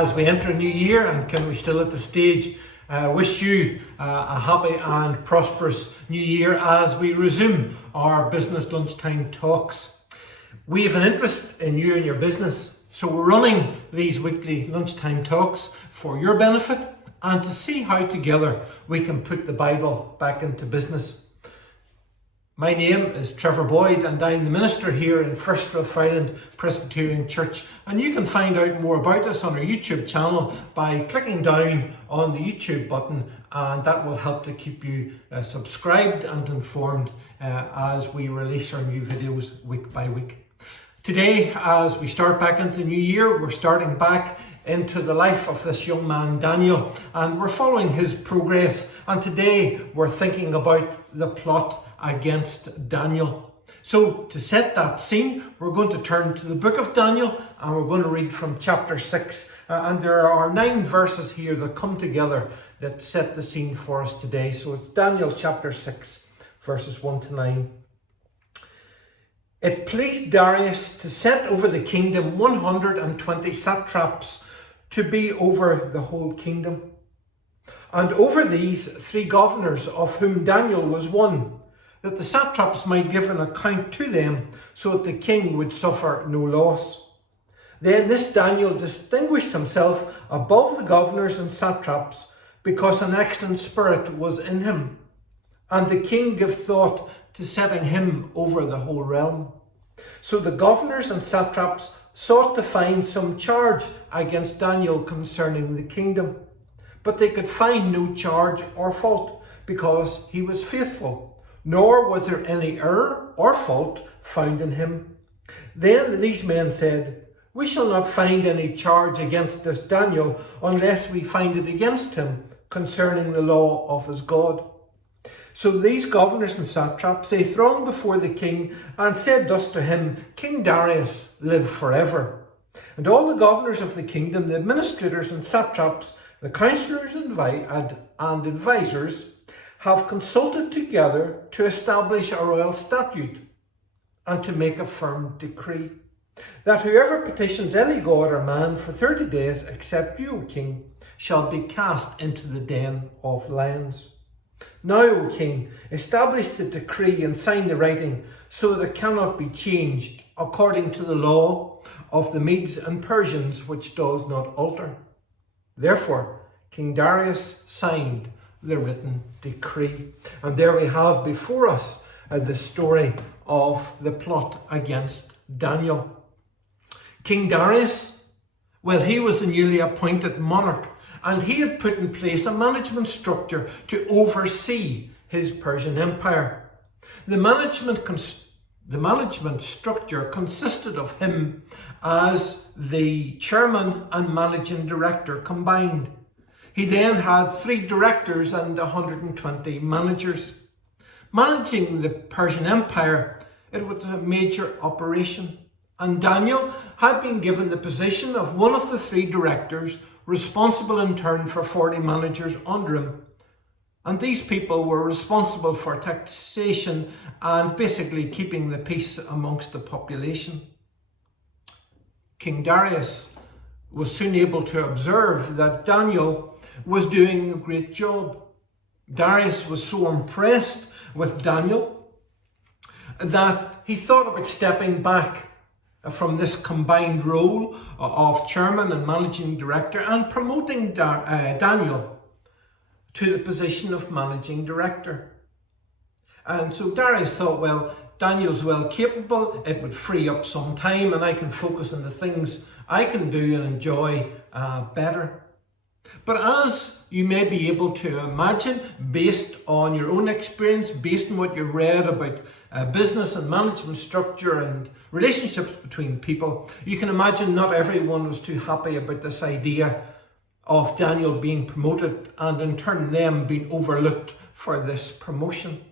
as we enter a new year, and can we still at the stage wish you a happy and prosperous new year as we resume our business lunchtime talks. We have an interest in you and your business, so we're running these weekly lunchtime talks for your benefit and to see how together we can put the Bible back into business. My name is Trevor Boyd and I'm the minister here in Rathfriland Presbyterian Church, and you can find out more about us on our YouTube channel by clicking down on the YouTube button, and that will help to keep you subscribed and informed as we release our new videos week by week. Today, as we start back into the new year, we're starting back into the life of this young man Daniel, and we're following his progress, and today we're thinking about the plot against Daniel. So to set that scene, we're going to turn to the book of Daniel and we're going to read from chapter 6, and there are 9 verses here that come together that set the scene for us today. So it's Daniel chapter 6 verses 1 to 9. It pleased Darius to set over the kingdom 120 satraps to be over the whole kingdom, and over these 3 governors, of whom Daniel was one, that the satraps might give an account to them, so that the king would suffer no loss. Then this Daniel distinguished himself above the governors and satraps, because an excellent spirit was in him, and the king gave thought to setting him over the whole realm. So the governors and satraps sought to find some charge against Daniel concerning the kingdom, but they could find no charge or fault, because he was faithful, nor was there any error or fault found in him. Then these men said, "We shall not find any charge against this Daniel unless we find it against him concerning the law of his God." So these governors and satraps, they thronged before the king and said thus to him, "King Darius, live forever." And all the governors of the kingdom, the administrators and satraps, the councillors and advisors, have consulted together to establish a royal statute and to make a firm decree, that whoever petitions any god or man for 30 days, except you, O king, shall be cast into the den of lions. Now, O king, establish the decree and sign the writing, so that it cannot be changed, according to the law of the Medes and Persians, which does not alter. Therefore, King Darius signed the written decree. And there we have before us the story of the plot against Daniel. King Darius, well, he was the newly appointed monarch, and he had put in place a management structure to oversee his Persian Empire. The management structure consisted of him as the chairman and managing director combined. He then had 3 directors and 120 managers. Managing the Persian Empire, it was a major operation, and Daniel had been given the position of one of the 3 directors, responsible in turn for 40 managers under him. And these people were responsible for taxation and basically keeping the peace amongst the population. King Darius was soon able to observe that Daniel was doing a great job. Darius was so impressed with Daniel that he thought about stepping back from this combined role of chairman and managing director and promoting Daniel to the position of managing director. And so Darius thought, well, Daniel's well capable, it would free up some time and I can focus on the things I can do and enjoy better. But as you may be able to imagine, based on your own experience, based on what you've read about business and management structure and relationships between people, you can imagine not everyone was too happy about this idea of Daniel being promoted and in turn them being overlooked for this promotion.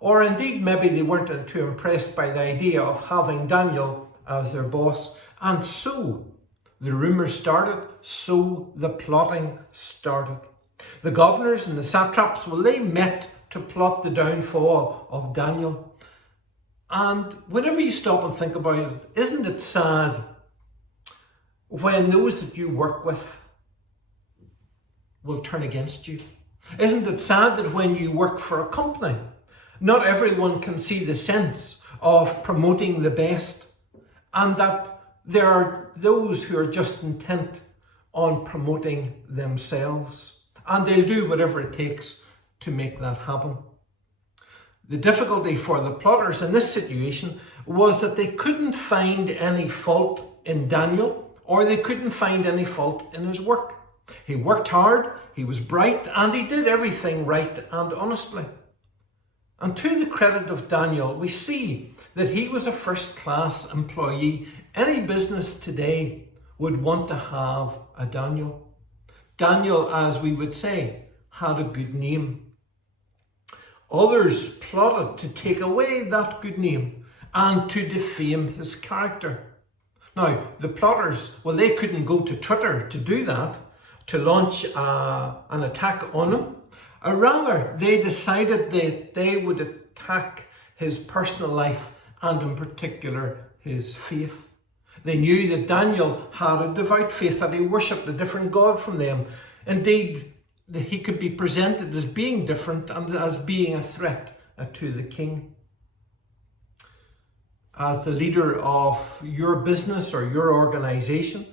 Or indeed, maybe they weren't too impressed by the idea of having Daniel as their boss. And so the rumours started, so the plotting started. The governors and the satraps, well, they met to plot the downfall of Daniel. And whenever you stop and think about it, isn't it sad when those that you work with will turn against you? Isn't it sad that when you work for a company, not everyone can see the sense of promoting the best, and that there are those who are just intent on promoting themselves, and they'll do whatever it takes to make that happen. The difficulty for the plotters in this situation was that they couldn't find any fault in Daniel, or they couldn't find any fault in his work. He worked hard, he was bright, and he did everything right and honestly. And to the credit of Daniel, we see that he was a first-class employee. Any business today would want to have a Daniel. Daniel, as we would say, had a good name. Others plotted to take away that good name and to defame his character. Now, the plotters, well, they couldn't go to Twitter to do that, to launch an attack on him. Rather, they decided that they would attack his personal life and in particular his faith. They knew that Daniel had a devout faith, that he worshipped a different God from them. Indeed, he could be presented as being different and as being a threat to the king. As the leader of your business or your organization,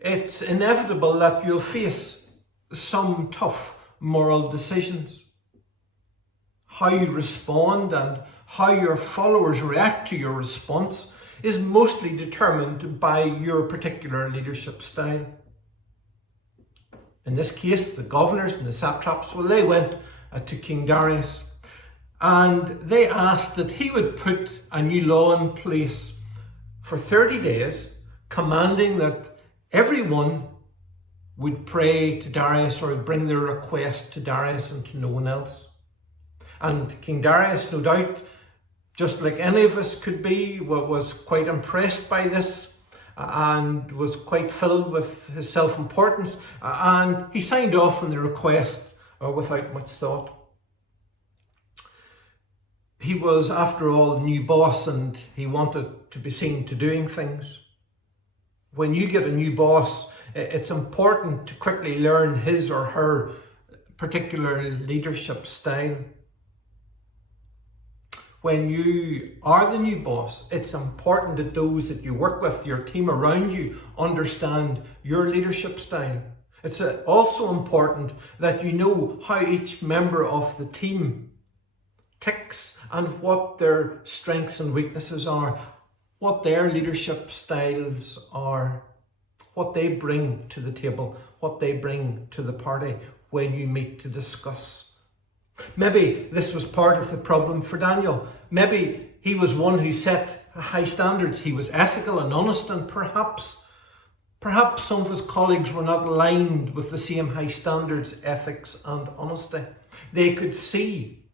it's inevitable that you'll face some tough moral decisions. How you respond and how your followers react to your response is mostly determined by your particular leadership style. In this case, the governors and the satraps, well, they went to King Darius and they asked that he would put a new law in place for 30 days, commanding that everyone would pray to Darius or bring their request to Darius and to no one else. And King Darius, no doubt, just like any of us could be, was quite impressed by this and was quite filled with his self-importance, and he signed off on the request without much thought. He was, after all, a new boss and he wanted to be seen to doing things. When you get a new boss, it's important to quickly learn his or her particular leadership style. When you are the new boss, it's important that those that you work with, your team around you, understand your leadership style. It's also important that you know how each member of the team ticks and what their strengths and weaknesses are, what their leadership styles are, what they bring to the table, what they bring to the party when you meet to discuss. Maybe this was part of the problem for Daniel. Maybe he was one who set high standards. He was ethical and honest, and perhaps some of his colleagues were not aligned with the same high standards, ethics and honesty. They could see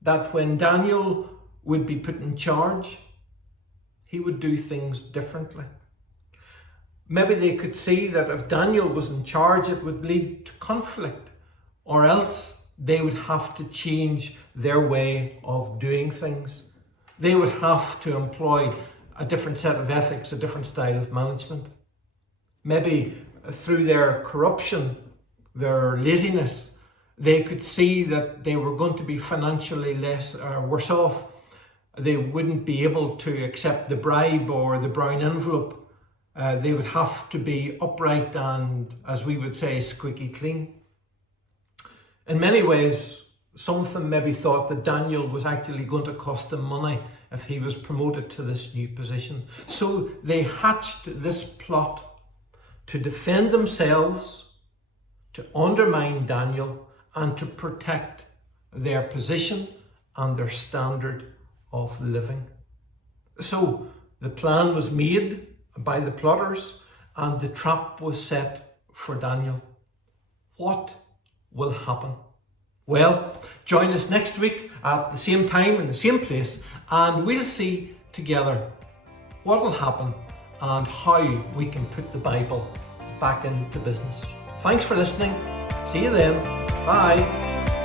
that when Daniel would be put in charge, he would do things differently. Maybe they could see that if Daniel was in charge, it would lead to conflict, or else they would have to change their way of doing things. They would have to employ a different set of ethics, a different style of management. Maybe through their corruption, their laziness, they could see that they were going to be financially worse off. They wouldn't be able to accept the bribe or the brown envelope. They would have to be upright and, as we would say, squeaky clean. In many ways, some of them maybe thought that Daniel was actually going to cost them money if he was promoted to this new position. So they hatched this plot to defend themselves, to undermine Daniel, and to protect their position and their standard of living. So the plan was made by the plotters and the trap was set for Daniel. What will happen? Well, join us next week at the same time in the same place, and we'll see together what will happen and how we can put the Bible back into business. Thanks for listening. See you then. Bye.